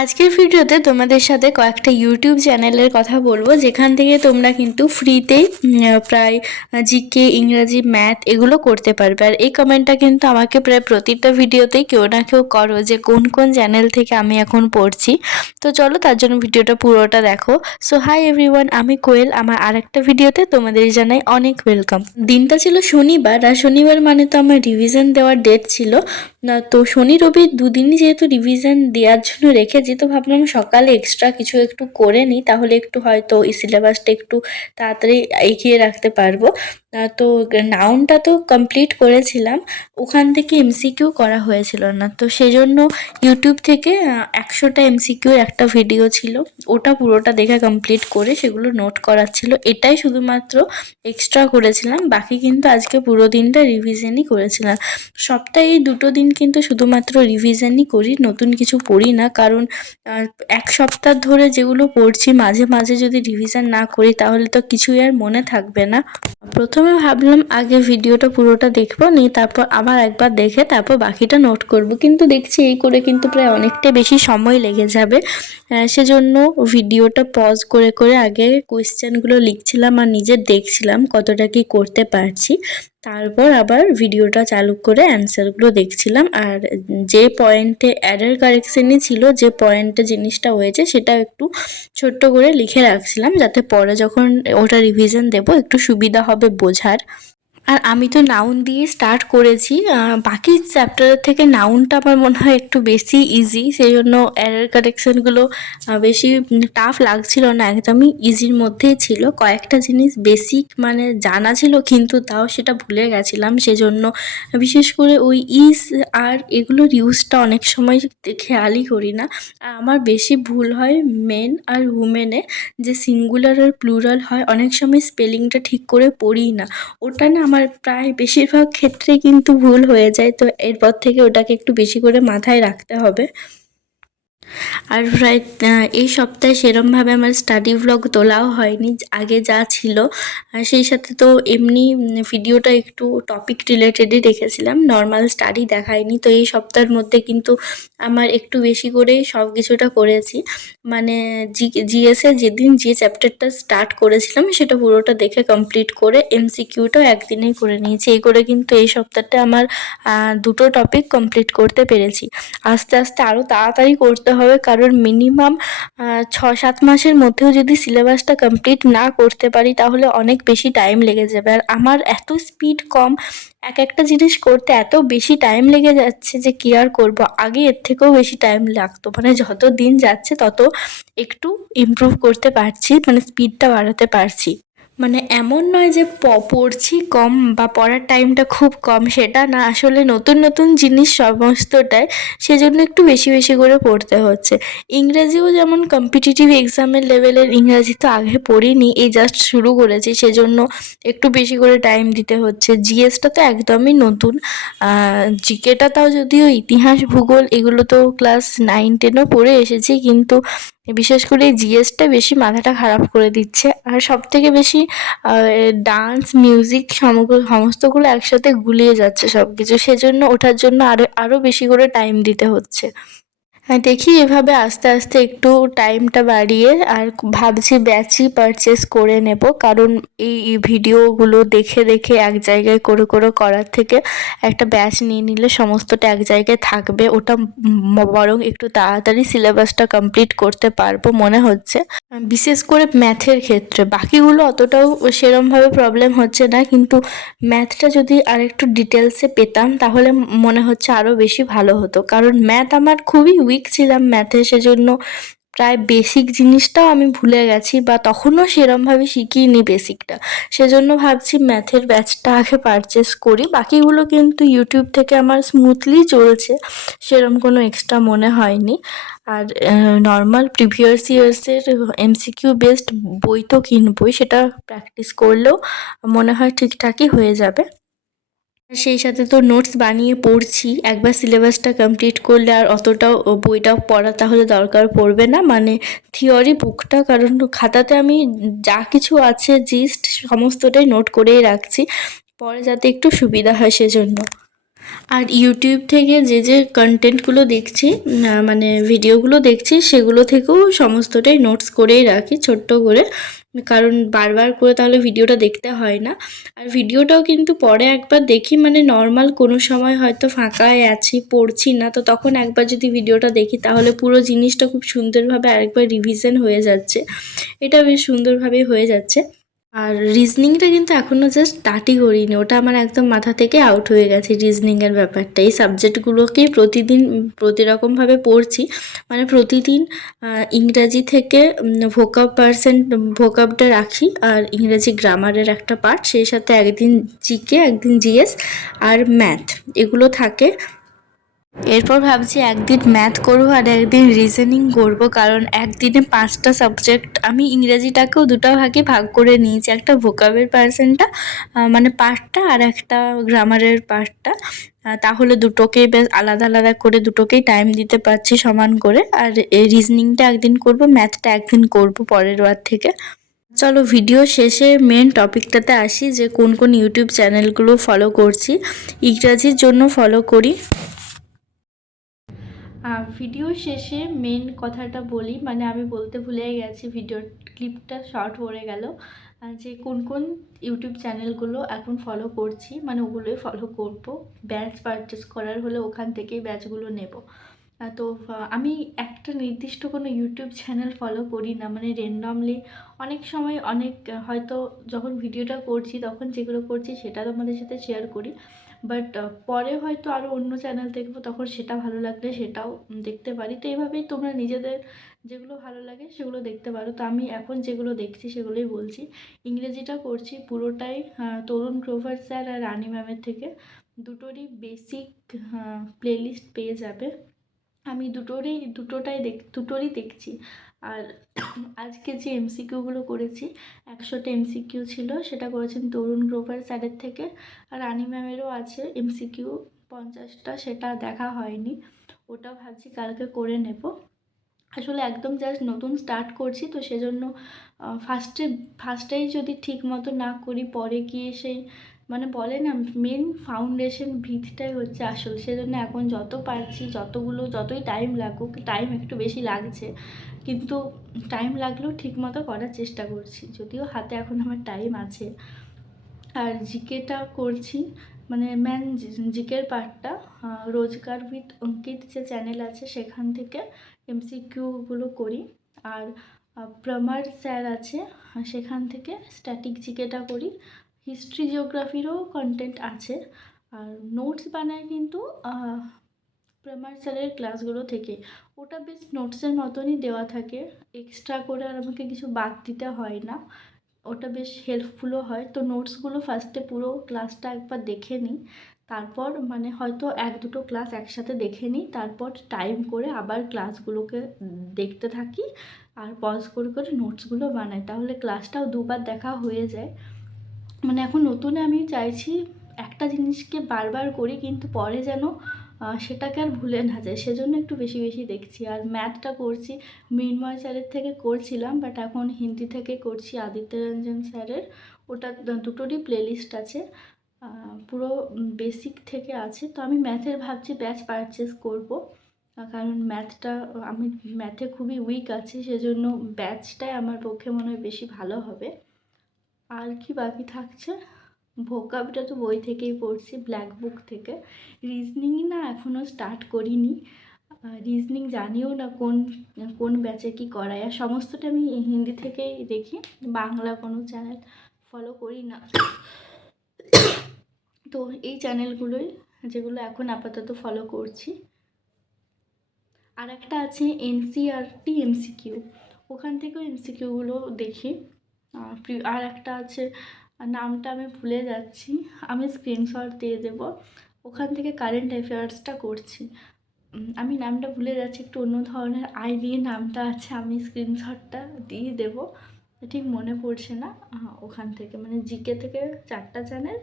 আজকের ভিডিওতে তোমাদের সাথে কয়েকটা ইউটিউব চ্যানেলের কথা বলবো, যেখান থেকে তোমরা কিন্তু ফ্রিতেই প্রায় জিকে, ইংরাজি, ম্যাথ এগুলো করতে পারবে। আর এই কমেন্টটা কিন্তু আমাকে প্রায় প্রতিটা ভিডিওতেই কেউ না কেউ করো যে কোন কোন চ্যানেল থেকে আমি এখন পড়ছি। তো চলো তার জন্য ভিডিওটা পুরোটা দেখো। সো হাই এভরিওয়ান, আমি কোয়েল। আমার আরেকটা ভিডিওতে তোমাদের জানাই অনেক ওয়েলকাম। দিনটা ছিল শনিবার, আর শনিবার মানে তো আমার রিভিশন দেওয়ার ডেট ছিল না। তো শনি রবি দুদিনই যেহেতু রিভিশন দেওয়ার জন্য রেখেছি, তো ভাবলাম সকালে এক্সট্রা কিছু একটু করে নিই, তাহলে একটু হয়তো এই সিলেবাসটা একটু তাড়াতাড়ি এগিয়ে রাখতে পারবো। তো নাউনটা তো কমপ্লিট করেছিলাম, ওখান থেকে এমসিকিউ করা হয়েছিল না, তো সেজন্য ইউটিউব থেকে 100টা এমসিকিউর একটা ভিডিও ছিল, ওটা পুরোটা দেখে কমপ্লিট করে সেগুলো নোট করার ছিল। এটাই শুধুমাত্র এক্সট্রা করেছিলাম, বাকি কিন্তু আজকে পুরো দিনটা রিভিশনই করেছিলাম। সপ্তাহে এই দুটো দিন কিন্তু শুধুমাত্র রিভিশনই করি, নতুন কিছু পড়ি না। কারণ এক সপ্তাহ ধরে যেগুলো পড়ছি মাঝে মাঝে যদি রিভিশন না করি তাহলে তো কিছুই আর মনে থাকবে না। প্রথমে ভাবলাম আগে ভিডিওটা পুরোটা দেখবো, নিয়ে তারপর আবার একবার দেখে তারপর বাকিটা নোট করব, কিন্তু দেখছি এই করে কিন্তু প্রায় অনেকটা বেশি সময় লেগে যাবে। সেজন্য ভিডিওটা পজ করে করে আগে কোয়েশ্চেনগুলো লিখছিলাম আর নিজে দেখছিলাম কতটা কি করতে পারছি, তারপর আবার ভিডিওটা চালু করে অ্যান্সারগুলো দেখছিলাম। আর যে পয়েন্টে অ্যাডার কারেকশনই ছিল, যে পয়েন্টে জিনিসটা হয়েছে সেটা একটু ছোট্ট করে লিখে রাখছিলাম, যাতে পরে যখন ওটা রিভিশন দেবো একটু সুবিধা হবে বোঝার। আর আমি তো নাউন দিয়ে স্টার্ট করেছি, বাকি চ্যাপ্টারের থেকে নাউনটা আমার মনে হয় একটু বেশি ইজি, সেই জন্য এরর কারেকশনগুলো বেশি টাফ লাগছিল না, একদমই ইজির মধ্যেই ছিল। কয়েকটা জিনিস বেসিক মানে জানা ছিল, কিন্তু তাও সেটা ভুলে গেছিলাম, সেজন্য বিশেষ করে ওই ইজ আর এগুলোর ইউজটা অনেক সময় খেয়ালই করি না। আর আমার বেশি ভুল হয় মেন আর উমেনে, যে সিঙ্গুলার আর প্লুরাল হয়, অনেক সময় স্পেলিংটা ঠিক করে পড়ি না, ওটা না আমার প্রায় বেশিরভাগ ক্ষেত্রে কিন্তু ভুল হয়ে যায়। তো এরপর থেকে ওটাকে একটু বেশি করে মাথায় রাখতে হবে। আর প্রায় এই সপ্তাহে সেরমভাবে আমার স্টাডি ভ্লগ তোলাও হয়নি, আগে যা ছিল। আর সেই সাথে তো এমনি ভিডিওটা একটু টপিক রিলেটেডই রেখেছিলাম, নর্মাল স্টাডি দেখায়নি। তো এই সপ্তাহের মধ্যে কিন্তু আমার একটু বেশি করেই সব কিছুটা করেছি, মানে জিএসের যেদিন যে চ্যাপ্টারটা স্টার্ট করেছিলাম সেটা পুরোটা দেখে কমপ্লিট করে এমসিকিউটাও একদিনেই করে নিয়েছি। এই করে কিন্তু এই সপ্তাহটা আমার দুটো টপিক কমপ্লিট করতে পেরেছি। আস্তে আস্তে আরও তাড়াতাড়ি করতে হবে, কারণ মিনিমাম 6-7 মাসের মধ্যেও যদি সিলেবাসটা কমপ্লিট না করতে পারি তাহলে অনেক বেশি টাইম লেগে যাবে। আর আমার এত স্পিড কম, এক একটা জিনিস করতে এত বেশি টাইম লেগে যাচ্ছে যে কী আর করবো। আগে এর থেকেও বেশি টাইম লাগতো, মানে যত দিন যাচ্ছে তত একটু ইমপ্রুভ করতে পারছি, মানে স্পিডটা বাড়াতে পারছি। মানে এমন নয় যে পড়ছি কম বা পড়ার টাইমটা খুব কম, সেটা না, আসলে নতুন নতুন জিনিস সমস্তটাই, সেজন্য একটু বেশি বেশি করে পড়তে হচ্ছে। ইংরেজিও যেমন কম্পিটিটিভ এক্সামের লেভেলের ইংরাজি তো আগে পড়িনি, এই জাস্ট শুরু করেছি, সেজন্য একটু বেশি করে টাইম দিতে হচ্ছে। জিএসটা তো একদমই নতুন, জিকেটা তাও যদিও ইতিহাস ভূগোল এগুলো তো ক্লাস 9-10ও পড়ে এসেছি, কিন্তু বিশেষ করে এই জিএসটা বেশি মাথাটা খারাপ করে দিচ্ছে। আর সবথেকে বেশি ডান্স, মিউজিক সমস্তগুলো একসাথে গুলিয়ে যাচ্ছে সব কিছু, সেজন্য ওঠার জন্য আরও বেশি করে টাইম দিতে হচ্ছে। হ্যাঁ, দেখি এভাবে আস্তে আস্তে একটু টাইমটা বাড়িয়ে, আর ভাবছি ব্যাচই পারচেস করে নেব, কারণ এই ভিডিওগুলো দেখে দেখে এক জায়গায় করে করে করার থেকে একটা ব্যাচ নিয়ে নিলে সমস্তটা এক জায়গায় থাকবে, ওটা বরং একটু তাড়াতাড়ি সিলেবাসটা কমপ্লিট করতে পারবো মনে হচ্ছে। বিশেষ করে ম্যাথের ক্ষেত্রে, বাকিগুলো অতটাও সেরমভাবে প্রবলেম হচ্ছে না, কিন্তু ম্যাথটা যদি আর একটু ডিটেলসে পেতাম তাহলে মনে হচ্ছে আরও বেশি ভালো হতো, কারণ ম্যাথ আমার খুবই উইক ছিলাম ম্যাথে, সেজন্য প্রায় বেসিক জিনিসটাও আমি ভুলে গেছি, বা তখনও সেরমভাবে শিখিনি বেসিকটা। সেজন্য ভাবছি ম্যাথের ব্যাচটা আগে পারচেস করি, বাকিগুলো কিন্তু ইউটিউব থেকে আমার স্মুথলি চলছে, সেরম কোনো এক্সট্রা মনে হয়নি। আর নর্মাল প্রিভিয়াস ইয়ার্সের এমসিকিউ বেসড বই তো কিনবই, সেটা প্র্যাকটিস করলেও মনে হয় ঠিকঠাকই হয়ে যাবে। সেই সাথে তো নোটস বানিয়ে পড়ছি, একবার সিলেবাসটা কমপ্লিট করলে আর অতটাও বইটা পড়া তাহলে দরকার পড়বে না, মানে থিওরি বুকটা, কারণ খাতাতে আমি যা কিছু আছে জিস্ট সমস্তটাই নোট করেই রাখছি, পরে যাতে একটু সুবিধা হয় সেজন্য। আর ইউটিউব থেকে যে যে কন্টেন্টগুলো দেখছি, মানে ভিডিওগুলো দেখছি, সেগুলো থেকেও সমস্তটাই নোটস করেই রাখি ছোট্ট করে, কারণ বারবার করে তাহলে ভিডিওটা দেখতে হয় না। আর ভিডিওটাও কিন্তু পরে একবার দেখি, মানে নর্মাল কোনো সময় হয়তো ফাঁকায় আছি, পড়ছি না, তো তখন একবার যদি ভিডিওটা দেখি তাহলে পুরো জিনিসটা খুব সুন্দরভাবে আরেকবার রিভিশন হয়ে যাচ্ছে। এটা বেশ সুন্দরভাবেই হয়ে যাচ্ছে। আর রিজনিংটা কিন্তু এখনও জাস্ট স্টার্টই করিনি, ওটা আমার একদম মাথা থেকে আউট হয়ে গেছে রিজনিংয়ের ব্যাপারটা। এই সাবজেক্টগুলোকেই প্রতিদিন প্রতিরকমভাবে পড়ছি, মানে প্রতিদিন ইংরাজি থেকে ভোকাবটা রাখি, আর ইংরাজি গ্রামারের একটা পার্ট, সেই সাথে একদিন জিকে, একদিন জিএস আর ম্যাথ, এগুলো থাকে। এরপর ভাবছি একদিন ম্যাথ করবো আর একদিন রিজনিং করবো, কারণ একদিনে 5টা সাবজেক্ট, আমি ইংরেজিটাকেও দুটো ভাগে ভাগ করে নিয়েছি, একটা ভোকাবের পার্সেন্টটা মানে পার্টটা, আর একটা গ্রামারের পার্টটা। তাহলে দুটোকেই বেশ আলাদা আলাদা করে দুটোকেই টাইম দিতে পারছি সমান করে। আর এই রিজনিংটা একদিন করব, ম্যাথটা একদিন করব পরের বার থেকে। চলো ভিডিও শেষে মেন টপিকটাতে আসি, যে কোন কোন ইউটিউব চ্যানেলগুলো ফলো করছি। ইংরাজির জন্য ফলো করি। ভিডিও শেষে মেন কথাটা বলি, মানে আমি বলতে ভুলে গেছি, ভিডিওর ক্লিপটা শর্ট পড়ে গেল, যে কোন কোন ইউটিউব চ্যানেলগুলো এখন ফলো করছি, মানে ওগুলোই ফলো করব। ব্যাচ পারচেস করার হলে ওখান থেকেই ব্যাচগুলো নেব। তো আমি একটা নির্দিষ্ট কোনো ইউটিউব চ্যানেল ফলো করি না, মানে র্যান্ডমলি অনেক সময় অনেক হয়তো যখন ভিডিওটা করছি তখন যেগুলো করছি সেটা তোমাদের সাথে শেয়ার করি, বাট পরে হয়তো আরও অন্য চ্যানেল দেখবো, তখন সেটা ভালো লাগলে সেটাও দেখতে পারি। তো এইভাবেই তোমরা নিজেদের যেগুলো ভালো লাগে সেগুলো দেখতে পারো। তো আমি এখন যেগুলো দেখছি সেগুলোই বলছি। ইংরেজিটা করছি পুরোটাই তরুণ গ্রোভার স্যার আর রানি ম্যামের থেকে, দুটোরই বেসিক প্লেলিস্ট পেয়ে যাবে। আমি দুটোরই দেখছি। আর আজকে যে এমসিকিউগুলো করেছি, 100টা এমসিকিউ ছিল, সেটা করেছেন তরুণ গ্রোভার স্যারের থেকে। আর রানি ম্যামেরও আছে এমসিকিউ 50টা, সেটা দেখা হয়নি, ওটা ভাবছি কালকে করে নেব। আসলে একদম জাস্ট নতুন স্টার্ট করছি, তো সেজন্য ফার্স্টেই যদি ঠিক মতো না করি, পরে গিয়ে সেই মানে বলে না, মেন ফাউন্ডেশন ভিতটাই হচ্ছে আসল। সেজন্য এখন যত পারছি, যতই টাইম লাগুক, টাইম একটু বেশি লাগছে, কিন্তু টাইম লাগলেও ঠিক মতো করার চেষ্টা করছি, যদিও হাতে এখন আমার টাইম আছে। আর জিকেটা করছি, মানে ম্যান জিকের পার্টটা রোজগার উইথ অঙ্কিত যে চ্যানেল আছে সেখান থেকে এমসিকিউগুলো করি। আর প্রমার স্যার আছে, সেখান থেকে স্ট্যাটিক জিকেটা করি। হিস্ট্রি জিওগ্রাফিরও কন্টেন্ট আছে। আর নোটস বানাই কিন্তু প্রমার স্যারের ক্লাসগুলো থেকে, ওটা বেশ নোটসের মতনই দেওয়া থাকে, এক্সট্রা করে আর আমাকে কিছু বাদ দিতে হয় না, ওটা বেশ হেল্পফুলও হয়। তো নোটসগুলো ফার্স্টে পুরো ক্লাসটা একবার দেখে নিই, তারপর মানে হয়তো 1-2টো ক্লাস একসাথে দেখে নিই, তারপর টাইম করে আবার ক্লাসগুলোকে দেখতে থাকি, আর পজ করে করে নোটসগুলো বানাই, তাহলে ক্লাসটাও দুবার দেখা হয়ে যায়। মানে এখন নতুন আমি চাইছি একটা জিনিসকে বারবার করি, কিন্তু পরে যেন সেটাকে আর ভুলে না যায়, সেজন্য একটু বেশি বেশি দেখছি। আর ম্যাথটা করছি মৃন্ময় স্যারের থেকে করছিলাম, বাট এখন হিন্দি থেকে করছি আদিত্য রঞ্জন স্যারের, ওটা দুটোরই প্লেলিস্ট আছে, পুরো বেসিক থেকে আছে। তো আমি ম্যাথের ভাবছি ব্যাচ পারচেস করব, কারণ আমি ম্যাথে খুবই উইক আছি, সেজন্য ব্যাচটাই আমার পক্ষে মনে হয় বেশি ভালো হবে। আর কি বাকি থাকছে, ভোকাবটা তো বই থেকেই পড়ছি, ব্ল্যাক বুক থেকে। রিজনিং না এখনও স্টার্ট করিনি, রিজনিং জানিও না কোন কোন ব্যাচে কী করায়, আর সমস্তটা আমি হিন্দি থেকেই দেখি, বাংলা কোনো চ্যানেল ফলো করি না। তো এই চ্যানেলগুলোই যেগুলো এখন আপাতত ফলো করছি। আর একটা আছে এনসিইআরটি এমসিকিউ, ওখান থেকেও এমসিকিউগুলো দেখি। আর একটা আছে, নামটা আমি ভুলে যাচ্ছি, আমি স্ক্রিনশট দিয়ে দেব, ওখান থেকে কারেন্ট অ্যাফেয়ার্সটা করছি। আমি নামটা ভুলে যাচ্ছি, একটু অন্য ধরনের আই দিয়ে নামটা আছে, আমি স্ক্রিনশটটা দিয়ে দেব, ঠিক মনে পড়ছে না। ওখান থেকে মানে জিকে থেকে 4টা চ্যানেল,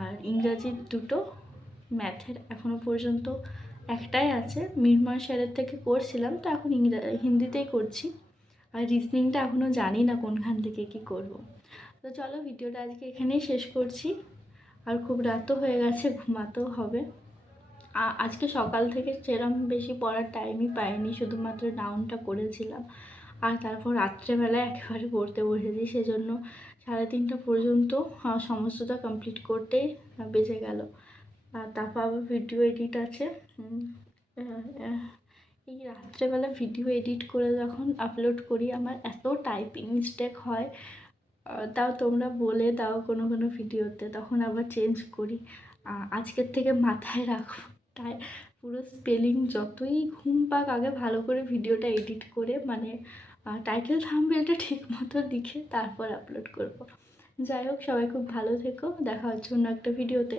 আর ইংরাজির 2টো, ম্যাথের এখনও পর্যন্ত একটাই আছে, মৃন্ময় স্যারের থেকে করছিলাম, তো এখন হিন্দিতেই করছি। আর রিজনিংটা এখনও জানি না কোনখান থেকে কি করব। তো চলো ভিডিওটা আজকে এখানেই শেষ করছি, আর খুব রাতও হয়ে গেছে, ঘুমাতেও হবে। আজকে সকাল থেকে সেরম বেশি পড়ার টাইমই পাইনি, শুধুমাত্র নাউনটা করেছিলাম। আর তারপর রাত্রেবেলায় একেবারে পড়তে বসেছি, সেজন্য 3:30 পর্যন্ত সমস্তটা কমপ্লিট করতেই বেজে গেল। আর তারপর আবার ভিডিও এডিট আছে। এই রাত্রেবেলা ভিডিও এডিট করে যখন আপলোড করি আমার এত টাইপিং মিস্টেক হয়, তাও তোমরা বলে দাও কোনো কোনো ভিডিওতে, তখন আবার চেঞ্জ করি। আজকের থেকে মাথায় রাখো, তাই পুরো স্পেলিং যতই ঘুম পাক আগে ভালো করে ভিডিওটা এডিট করে, মানে টাইটেল থাম্বনেলটা ঠিক মতো লিখে তারপর আপলোড করব। যাই হোক, সবাই খুব ভালো থেকো, দেখা হচ্ছে অন্য একটা ভিডিওতে।